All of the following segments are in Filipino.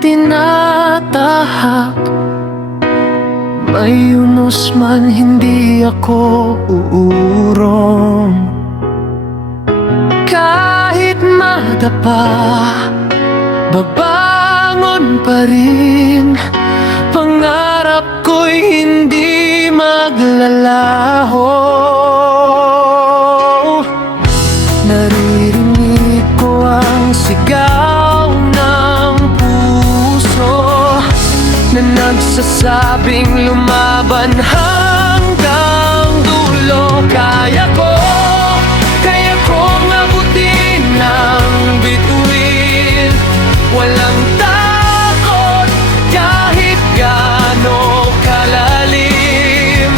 tinatahak. May unos man, hindi ako uurong. Kahit madapa, babangon pa rin. Pangarap ko'y hindi maglalaho. Naririnig ko ang sigaw ng puso na nagsasabing lumaban hanggang dulo. Kaya kong abutin ng bituin. Walang takot kahit gaano kalalim.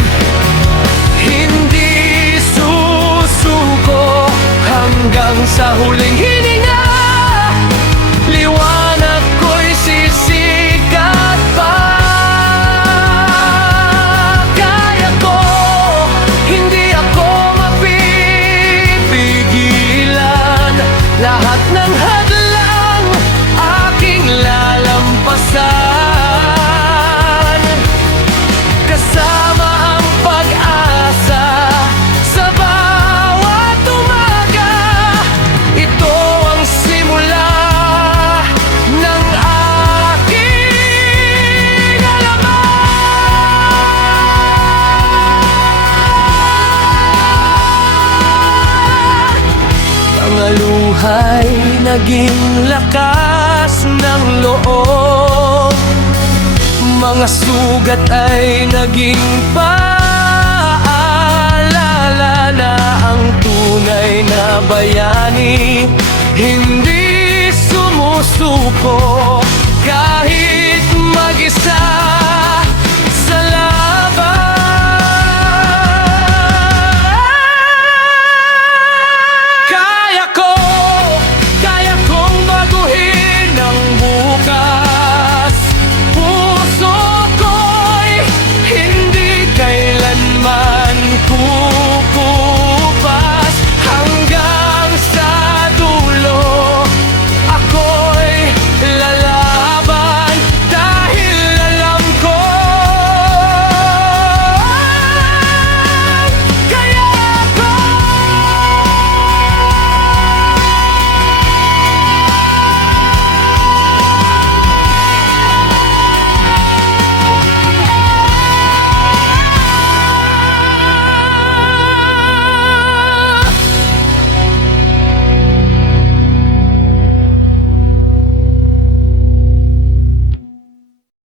Hindi susuko hanggang sa huling hininga. Liwanag ko'y sisikat pa. Kaya ko, hindi ako mapipigilan. Lahat ng hadlang aking lalampasan. Kasama ang pag-asa sa bawat umaga. Ito ang simula ng aking alaman. Mga luhay naging lakas ng loob. Mga sugat ay naging paalala na ang tunay na bayani hindi sumusuko kahit